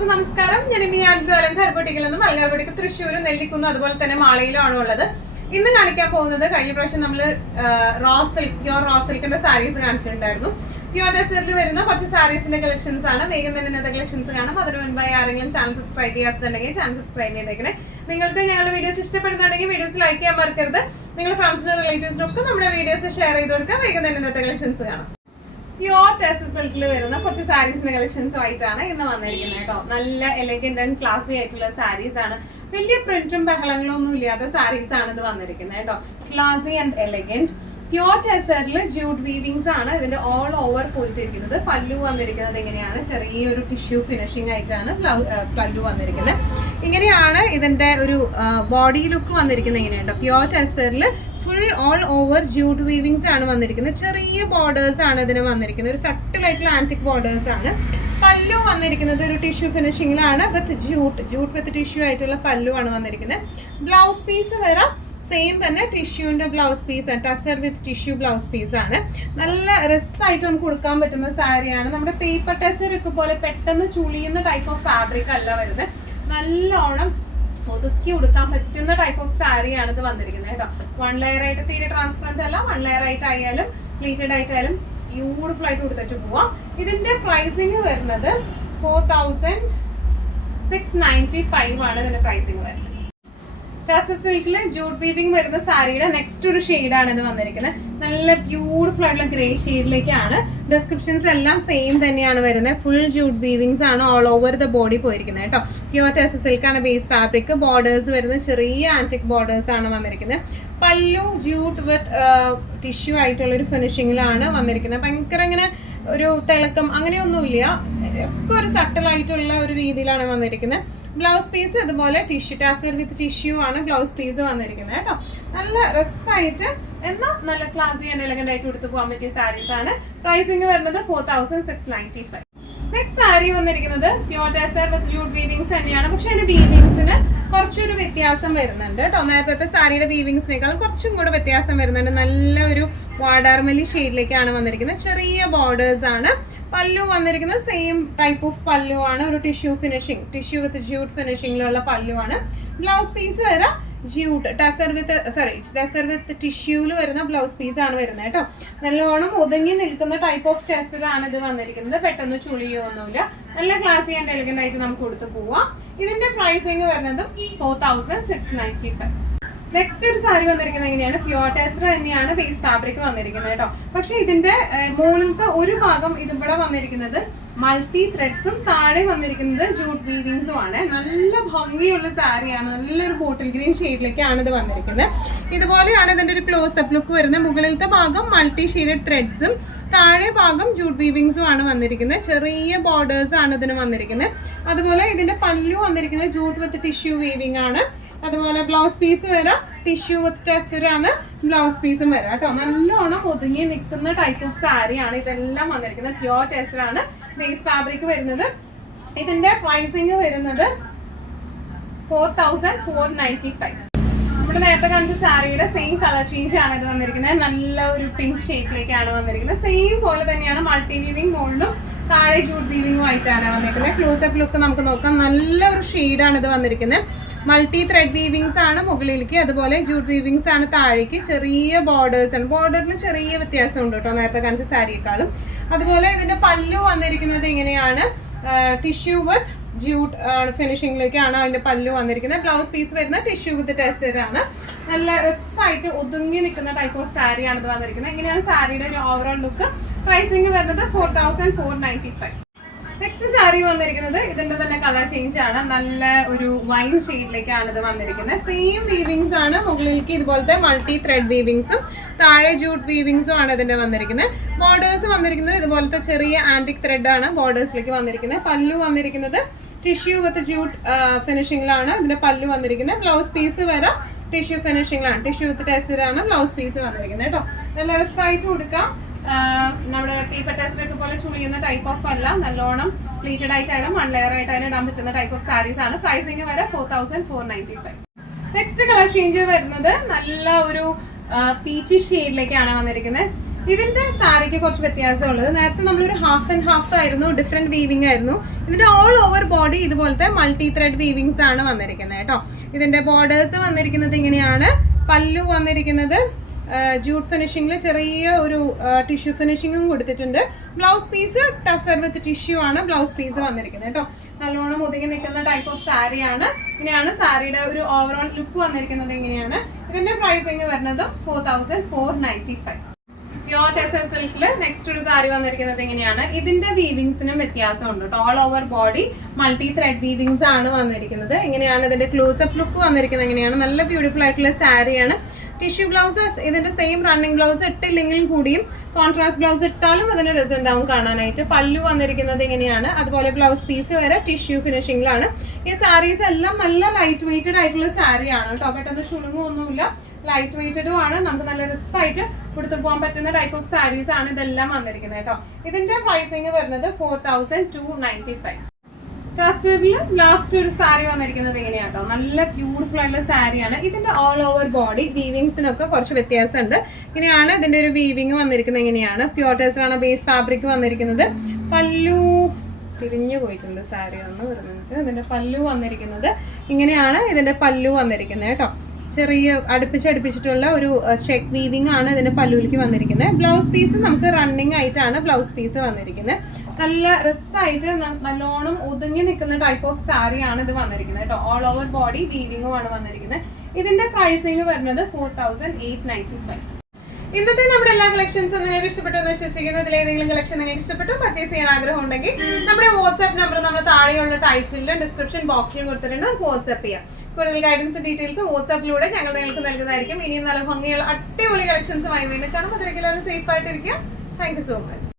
എല്ലാവർക്കും നമസ്കാരം. ഞാൻ അലങ്കാരപ്പെട്ടിക്കിൽ നിന്നും അലങ്കാരപ്പെട്ടിക്ക് തൃശ്ശൂർ നെല്ലിക്കുന്ന് അതുപോലെ തന്നെ മാളയിലുമാണ് ഉള്ളത്. ഇന്ന് കാണിക്കാൻ പോകുന്നത് കഴിഞ്ഞ പ്രാവശ്യം നമ്മൾ പ്യോർ റോ സിൽക്കിന്റെ സാരീസ് കാണിച്ചിട്ടുണ്ടായിരുന്നു. പ്യോർ ടെസറിൽ വരുന്ന കുറച്ച് സാരീസിന്റെ കളക്ഷൻസ് ആണ്. വേഗം തന്നെ ഇന്നത്തെ കളക്ഷൻസ് കാണാം. അതിന് മുൻപായി ആരെങ്കിലും ചാനൽ സബ്സ്ക്രൈബ് ചെയ്യാത്തുണ്ടെങ്കിൽ ചാനൽ സബ്സ്ക്രൈബ് ചെയ്തേക്കണേ. നിങ്ങൾക്ക് ഞങ്ങളുടെ വീഡിയോസ് ഇഷ്ടപ്പെടുന്നുണ്ടെങ്കിൽ വീഡിയോസ് ലൈക്ക് ചെയ്യാൻ മറക്കരുത്. നിങ്ങൾ ഫ്രണ്ട്സിനും റിലേറ്റീവ്സിനും ഒക്കെ നമ്മുടെ വീഡിയോസ് ഷെയർ ചെയ്ത് കൊടുക്കുക. വേഗം തന്നെ ഇന്നത്തെ കളക്ഷൻസ് കാണാം. പ്യോർ ടെസർ സിൽക്കിൽ വരുന്ന കുറച്ച് സാരീസിന്റെ കളക്ഷൻസും ആയിട്ടാണ് ഇന്ന് വന്നിരിക്കുന്നത് കേട്ടോ. നല്ല എലഗന്റ് ആൻഡ് ക്ലാസി ആയിട്ടുള്ള സാരീസ് ആണ്. വലിയ പ്രിന്റും ബഹളങ്ങളും ഒന്നും ഇല്ലാത്ത സാരീസ് ആണ് ഇത് വന്നിരിക്കുന്നത് കേട്ടോ. ക്ലാസി ആൻഡ് എലഗന്റ് പ്യോർ ടെസറിൽ ജൂട്ട് വീവിങ്സ് ആണ് ഇതിന്റെ ഓൾ ഓവർ പോയിട്ടിരിക്കുന്നത്. പല്ലു വന്നിരിക്കുന്നത് ഇങ്ങനെയാണ്, ചെറിയൊരു ടിഷ്യൂ ഫിനിഷിംഗ് ആയിട്ടാണ് പല്ലു വന്നിരിക്കുന്നത്. ഇങ്ങനെയാണ് ഇതിന്റെ ഒരു ബോഡി ലുക്ക് വന്നിരിക്കുന്നത്. ഇങ്ങനെയുണ്ട് പ്യോർ ടെസറിൽ full all over jute weavings ആണ് വന്നിരിക്കുന്നത്. ചെറിയ ബോർഡേഴ്സ് ആണ് ഇതിന് വന്നിരിക്കുന്നത്. ഒരു സട്ടിൽ ആയിട്ടുള്ള ആന്റിക് ബോർഡേഴ്സ് ആണ്. പല്ലു വന്നിരിക്കുന്നത് ഒരു ടിഷ്യൂ ഫിനിഷിംഗിലാണ് വിത്ത് ജൂട്ട് വിത്ത് ടിഷ്യൂ ആയിട്ടുള്ള പല്ലു ആണ് വന്നിരിക്കുന്നത്. ബ്ലൗസ് പീസ് വരാം സെയിം തന്നെ ടിഷ്യൂന്റെ ബ്ലൗസ് പീസ് ആണ്. Tussar with tissue blouse piece ആണ്. നല്ല രസമായിട്ട് നമുക്ക് കൊടുക്കാൻ പറ്റുന്ന സാരിയാണ്. നമ്മുടെ പേപ്പർ ടെസർ ഒക്കെ പോലെ പെട്ടെന്ന് ചുളിയുന്ന ടൈപ്പ് ഓഫ് ഫാബ്രിക് അല്ല വരുന്നത്. നല്ലോണം ഒതുക്കി ഉടുക്കാൻ പറ്റുന്ന ടൈപ്പ് ഓഫ് സാരിയാണ് ഇത് വന്നിരിക്കുന്നത് കേട്ടോ. വൺ ലെയർ ആയിട്ട് തീരെ ട്രാൻസ്പെറന്റ് അല്ല, വൺ ലെയർ ആയിട്ട് ആയാലും പ്ലീറ്റഡ് ആയിട്ടായാലും ബ്യൂട്ടിഫുൾ ആയിട്ട് കൊടുത്തിട്ട് പോവാം. ഇതിന്റെ പ്രൈസിങ് വരുന്നത് 4695 ആണ് ഇതിന്റെ പ്രൈസിങ് വരുന്നത്. ടെസർ സിൽക്കിൽ ജൂട്ട് വീവിംഗ് വരുന്ന സാരിയുടെ നെക്സ്റ്റ് ഒരു ഷെയ്ഡാണ് ഇത് വന്നിരിക്കുന്നത്. നല്ല ബ്യൂട്ടിഫുൾ ആയിട്ടുള്ള ഗ്രേ ഷെയ്ഡിലേക്കാണ്. ഡിസ്ക്രിപ്ഷൻസ് എല്ലാം സെയിം തന്നെയാണ് വരുന്നത്. ഫുൾ ജൂട്ട് വീവിങ്സ് ആണ് ഓൾ ഓവർ ദ ബോഡി പോയിരിക്കുന്നത് കേട്ടോ. പ്യുവർ ടെസർ സിൽക്കാണ് ബേസ് ഫാബ്രിക്. ബോർഡേഴ്സ് വരുന്നത് ചെറിയ ആന്റിക് ബോർഡേഴ്സ് ആണ് വന്നിരിക്കുന്നത്. പല്ലു ജൂട്ട് വിത്ത് ടിഷ്യൂ ആയിട്ടുള്ള ഒരു ഫിനിഷിങ്ങിലാണ് വന്നിരിക്കുന്നത്. ഭയങ്കര ഇങ്ങനെ ഒരു തിളക്കം അങ്ങനെയൊന്നുമില്ല, ഒക്കെ ഒരു സട്ടിലായിട്ടുള്ള ഒരു രീതിയിലാണ് വന്നിരിക്കുന്നത്. ബ്ലൗസ് പീസ് ഇതുപോലെ ടിഷ്യൂ ടാസർ വിത്ത് ടിഷ്യൂ ആണ് ബ്ലൗസ് പീസ് വന്നിരിക്കുന്നത് കേട്ടോ. നല്ല രസമായിട്ട് എന്നാൽ നല്ല ക്ലാസി ആൻഡ് എലഗന്റ് ആയിട്ട് എടുത്ത് പോകാൻ പറ്റിയ സാരീസ് ആണ്. പ്രൈസിങ് വരുന്നത് 4695. നെക്സ്റ്റ് സാരി വന്നിരിക്കുന്നത് പ്യോർ ടെസർ വിത്ത് ജൂട്ട് വീവിങ്സ് തന്നെയാണ്. പക്ഷെ അതിന്റെ വീവിങ്സിന് കുറച്ചൊരു വ്യത്യാസം വരുന്നുണ്ട് കേട്ടോ. നേരത്തെ സാരിയുടെ വീവിങ്സിനേക്കാൾ കുറച്ചും കൂടെ വ്യത്യാസം വരുന്നുണ്ട്. നല്ലൊരു വാടാർമലി ഷെയ്ഡിലേക്കാണ് വന്നിരിക്കുന്നത്. ചെറിയ ബോർഡേഴ്സ് ആണ്. പല്ലു വന്നിരിക്കുന്നത് സെയിം ടൈപ്പ് ഓഫ് പല്ലു ആണ്. ഒരു ടിഷ്യൂ ഫിനിഷിംഗ്, ടിഷ്യൂ വിത്ത് ജൂട്ട് ഫിനിഷിംഗിലുള്ള പല്ലു ആണ്. ബ്ലൗസ് പീസ് വരാം ജൂട്ട് ടെസർ വിത്ത് ടിഷ്യൂല് വരുന്ന ബ്ലൗസ് പീസ് ആണ് വരുന്നത് കേട്ടോ. നല്ലോണം ഒതുങ്ങി നിൽക്കുന്ന ടൈപ്പ് ഓഫ് ടെസർ ആണ് ഇത് വന്നിരിക്കുന്നത്. പെട്ടെന്ന് ചുളിയോ ഒന്നുമില്ല. നല്ല ക്ലാസി ആൻഡ് എലഗന്റ് ആയിട്ട് നമുക്ക് കൊടുത്തു പോവാം. ഇതിന്റെ പ്രൈസിങ് വരുന്നത് 4695. നെക്സ്റ്റ് ഒരു സാരി വന്നിരിക്കുന്നത് എങ്ങനെയാണ്, പ്യോർ ടെസർ തന്നെയാണ് ബേസ് ഫാബ്രിക് വന്നിരിക്കുന്നത് കേട്ടോ. പക്ഷെ ഇതിന്റെ മുകളിലത്തെ ഒരു ഭാഗം ഇതിവിടെ വന്നിരിക്കുന്നത് മൾട്ടി ത്രെഡ്സും താഴെ വന്നിരിക്കുന്നത് ജൂട്ട് വീവിങ്സും ആണ്. നല്ല ഭംഗിയുള്ള സാരിയാണ്. നല്ലൊരു ബോട്ടിൽ ഗ്രീൻ ഷെയ്ഡിലേക്കാണ് ഇത് വന്നിരിക്കുന്നത്. ഇതുപോലെയാണ് ഇതിന്റെ ഒരു ക്ലോസപ്പ് ലുക്ക് വരുന്നത്. മുകളിലത്തെ ഭാഗം മൾട്ടി ഷെയ്ഡഡ് ത്രെഡ്സും താഴെ ഭാഗം ജൂട്ട് വീവിങ്സും ആണ് വന്നിരിക്കുന്നത്. ചെറിയ ബോർഡേഴ്സ് ആണ് ഇതിന് വന്നിരിക്കുന്നത്. അതുപോലെ ഇതിന്റെ പല്ലു വന്നിരിക്കുന്നത് ജൂട്ട് വിത്ത് ടിഷ്യൂ വീവിംഗ് ആണ്. അതുപോലെ ബ്ലൗസ് പീസ് വരാം ടിഷ്യൂ വിത്ത് ടെസർ ആണ് ബ്ലൗസ് പീസും വരാം കേട്ടോ. നല്ലോണം ഒതുങ്ങി നിൽക്കുന്ന ടൈപ്പ് ഓഫ് സാരിയാണ് ഇതെല്ലാം വന്നിരിക്കുന്നത്. പ്യോർ ടെസർ ആണ് ബേസ് ഫാബ്രിക് വരുന്നത്. ഇതിന്റെ പ്രൈസിങ് വരുന്നത് 4495. നമ്മുടെ നേരത്തെ കാണിച്ച സാരിയുടെ സെയിം കളർ ചേഞ്ച് ആണ് ഇത് വന്നിരിക്കുന്നത്. നല്ല ഒരു പിങ്ക് ഷെയ്ഡിലേക്കാണ് വന്നിരിക്കുന്നത്. സെയിം പോലെ തന്നെയാണ് മൾട്ടി വീവിംഗ് മോളിലും താഴെ ജൂട്ട് വീവിംഗും ആയിട്ടാണ് വന്നിരിക്കുന്നത്. ക്ലോസപ്പ് ലുക്ക് നമുക്ക് നോക്കാം. നല്ലൊരു ഷെയ്ഡാണ് ഇത് വന്നിരിക്കുന്നത്. മൾട്ടി ത്രെഡ് വീവിങ്സ് ആണ് മുകളിലേക്ക്, അതുപോലെ ജൂട്ട് വീവിങ്സ് ആണ് താഴേക്ക്. ചെറിയ ബോർഡേഴ്സ് ആണ്. ബോർഡറിന് ചെറിയ വ്യത്യാസം ഉണ്ട് കേട്ടോ നേരത്തെ കാണിച്ച സാരിയേക്കാളും. അതുപോലെ ഇതിന്റെ പല്ലു വന്നിരിക്കുന്നത് ഇങ്ങനെയാണ്, ടിഷ്യൂ വിത്ത് ജൂട്ട് ഫിനിഷിംഗിലേക്കാണ് അതിന്റെ പല്ലു വന്നിരിക്കുന്നത്. ബ്ലൗസ് പീസ് വരുന്ന ടിഷ്യൂ വിത്ത് ടെസർ ആണ്. നല്ല രസമായിട്ട് ഒതുങ്ങി നിൽക്കുന്ന ടൈപ്പ് ഓഫ് സാരിയാണ് ഇത് വന്നിരിക്കുന്നത്. ഇങ്ങനെയാണ് സാരിയുടെ ഒരു ഓവറോൾ ലുക്ക്. പ്രൈസിങ് വരുന്നത് 4495. നെക്സ്റ്റ് സാരി വന്നിരിക്കുന്നത് ഇതിന്റെ തന്നെ കളർ ചേഞ്ച് ആണ്. നല്ല ഒരു വൈൻ ഷെയ്ഡിലേക്കാണ് ഇത് വന്നിരിക്കുന്നത്. സെയിം വീവിങ്സ് ആണ്. മുകളിലേക്ക് ഇതുപോലത്തെ മൾട്ടി ത്രെഡ് വീവിങ്സും താഴെ ജൂട്ട് വീവിങ്സും ആണ് ഇതിന്റെ വന്നിരിക്കുന്നത്. ബോർഡേഴ്സ് വന്നിരിക്കുന്നത് ഇതുപോലത്തെ ചെറിയ ആന്റിക് ത്രെഡ് ആണ് ബോർഡേഴ്സിലേക്ക് വന്നിരിക്കുന്നത്. പല്ലു വന്നിരിക്കുന്നത് ടിഷ്യൂ വിത്ത് ജൂട്ട് ഫിനിഷിംഗിലാണ് ഇതിന്റെ പല്ലു വന്നിരിക്കുന്നത്. ബ്ലൗസ് പീസ് വരാം ടിഷ്യൂ ഫിനിഷിംഗിലാണ്. ടിഷ്യൂ വിത്ത് ടെസർ ആണ് ബ്ലൗസ് പീസ് വന്നിരിക്കുന്നത് കേട്ടോ. നല്ല രസമായിട്ട് കൊടുക്കാം. നമ്മുടെ പേപ്പർ ടെസറൊക്കെ പോലെ ചുളിയുന്ന ടൈപ്പ് ഓഫ് അല്ല. നല്ലോണം പ്ലീറ്റഡ് ആയിട്ടായാലും വൺ ലെയർ ആയിട്ടായാലും ഇടാൻ പറ്റുന്ന ടൈപ്പ് ഓഫ് സാരീസ് ആണ്. പ്രൈസിങ് വരെ 4495. നെക്സ്റ്റ് കളർ ചേഞ്ച് വരുന്നത് നല്ല ഒരു പീച്ച് ഷെയ്ഡിലേക്കാണ് വന്നിരിക്കുന്നത്. ഇതിന്റെ സാരിക്ക് കുറച്ച് വ്യത്യാസമുള്ളത്, നേരത്തെ നമ്മളൊരു ഹാഫ് ആൻഡ് ഹാഫ് ആയിരുന്നു, ഡിഫറെന്റ് വീവിംഗ് ആയിരുന്നു. ഇതിന്റെ ഓൾ ഓവർ ബോഡി ഇതുപോലത്തെ മൾട്ടി ത്രെഡ് വീവിങ്സ് ആണ് വന്നിരിക്കുന്നത് കേട്ടോ. ഇതിന്റെ ബോർഡേഴ്സ് വന്നിരിക്കുന്നത് ഇങ്ങനെയാണ്. പല്ലു വന്നിരിക്കുന്നത് ജൂട്ട് ഫിനിഷിംഗിൽ ചെറിയ ഒരു ടിഷ്യൂ ഫിനിഷിംഗും കൊടുത്തിട്ടുണ്ട്. Blouse piece tussar with tissue ആണ് ബ്ലൗസ് പീസ് വന്നിരിക്കുന്നത് കേട്ടോ. നല്ലോണം ഒതുങ്ങി നിൽക്കുന്ന ടൈപ്പ് ഓഫ് സാരിയാണ്. ഇങ്ങനെയാണ് സാരിയുടെ ഒരു ഓവറോൾ ലുക്ക് വന്നിരിക്കുന്നത്. ഇങ്ങനെയാണ് ഇതിന്റെ പ്രൈസിങ് വരുന്നത് 4495. പ്യോർ ടെസർ സിൽക്കിൽ നെക്സ്റ്റ് ഒരു സാരി വന്നിരിക്കുന്നത് ഇങ്ങനെയാണ്. ഇതിന്റെ വീവിങ്സിനും വ്യത്യാസമുണ്ട് കേട്ടോ. All over body multi thread weavings ആണ് വന്നിരിക്കുന്നത്. ഇങ്ങനെയാണ് ഇതിന്റെ ക്ലോസപ്പ് ലുക്ക് വന്നിരിക്കുന്നത്. ഇങ്ങനെയാണ് നല്ല ബ്യൂട്ടിഫുൾ ആയിട്ടുള്ള സാരിയാണ്. ടിഷ്യൂ ബ്ലൗസസ് ഇതിന്റെ സെയിം റണ്ണിങ് ബ്ലൗസ് ഇട്ടില്ലെങ്കിലും കൂടിയും കോൺട്രാസ്റ്റ് ബ്ലൗസ് ഇട്ടാലും അതിന് റിസൾട്ട് ആവും കാണാനായിട്ട്. പല്ലു വന്നിരിക്കുന്നത് ഇങ്ങനെയാണ്. അതുപോലെ ബ്ലൗസ് പീസ് വരെ ടിഷ്യൂ ഫിനിഷിംഗിലാണ്. ഈ സാരീസ് എല്ലാം നല്ല ലൈറ്റ് വെയ്റ്റഡ് ആയിട്ടുള്ള സാരിയാണ് കേട്ടോ. പെട്ടെന്ന് ചുളുങ്ങൊന്നുമില്ല, ലൈറ്റ് വെയ്റ്റഡും ആണ്. നമുക്ക് നല്ല റിസ്സായിട്ട് കൊടുത്തു പോകാൻ പറ്റുന്ന ടൈപ്പ് ഓഫ് സാരീസ് ആണ് ഇതെല്ലാം വന്നിരിക്കുന്നത് കേട്ടോ. ഇതിന്റെ പ്രൈസിങ് വരുന്നത് 4295. ടസറിൽ ലാസ്റ്റ് ഒരു സാരി വന്നിരിക്കുന്നത് ഇങ്ങനെയാണ് കേട്ടോ. നല്ല ബ്യൂട്ടിഫുൾ ആയിട്ടുള്ള സാരിയാണ്. ഇതിന്റെ ഓൾ ഓവർ ബോഡി വീവിങ്സിനൊക്കെ കുറച്ച് വ്യത്യാസമുണ്ട്. ഇങ്ങനെയാണ് ഇതിന്റെ ഒരു വീവിങ് വന്നിരിക്കുന്നത്. ഇങ്ങനെയാണ് പ്യോർ ടെസറാണ് ബേസ് ഫാബ്രിക് വന്നിരിക്കുന്നത്. പല്ലു തിരിഞ്ഞു പോയിട്ടുണ്ട് സാരി ഒന്ന് ഒരു മിനിറ്റ്. ഇതിന്റെ പല്ലു വന്നിരിക്കുന്നത് ഇങ്ങനെയാണ്. ഇതിന്റെ പല്ലു വന്നിരിക്കുന്നത് കേട്ടോ. ചെറിയ അടുപ്പിച്ചിട്ടുള്ള ഒരു ചെക്ക് വീവിംഗ് ആണ് ഇതിന്റെ പല്ലുവിലേക്ക് വന്നിരിക്കുന്നത്. ബ്ലൗസ് പീസ് നമുക്ക് റണ്ണിങ് ആയിട്ടാണ് ബ്ലൗസ് പീസ് വന്നിരിക്കുന്നത്. നല്ല റിസ്സായിട്ട് നല്ലോണം ഒതുങ്ങി നിൽക്കുന്ന ടൈപ്പ് ഓഫ് സാരിയാണ് ഇത് വന്നിരിക്കുന്നത് കേട്ടോ. ഓൾ ഓവർ ബോഡി വീവിംഗും ആണ് വന്നിരിക്കുന്നത്. ഇതിന്റെ പ്രൈസിങ് വരുന്നത് 4895. ഇന്നത്തെ നമ്മുടെ എല്ലാ കളക്ഷൻസും നിങ്ങൾക്ക് ഇഷ്ടപ്പെട്ടു എന്ന് വിശ്വസിക്കുന്നു. ഇതിൽ ഏതെങ്കിലും കളക്ഷൻ നിങ്ങൾക്ക് ഇഷ്ടപ്പെട്ടു പർച്ചേസ് ചെയ്യാൻ ആഗ്രഹം ഉണ്ടെങ്കിൽ നമ്മുടെ വാട്സ്ആപ്പ് നമ്പർ നമ്മൾ താഴെയുള്ള ടൈറ്റിലും ഡിസ്ക്രിപ്ഷൻ ബോക്സിലും കൊടുത്തിട്ടുണ്ട്. നമുക്ക് വാട്സ്ആപ്പ് ചെയ്യാം. കൂടുതൽ ഗൈഡൻസ് ഡീറ്റെയിൽസ് വാട്സ്ആപ്പിലൂടെ ഞങ്ങൾ നിങ്ങൾക്ക് നൽകുന്നതായിരിക്കും. ഇനിയും നല്ല ഭംഗിയുള്ള അടിപൊളി കളക്ഷൻസുമായി വീണ്ടും കാണും. അതിലേക്ക് എല്ലാവരും സേഫ് ആയിട്ടിരിക്കുക. Thank you so much.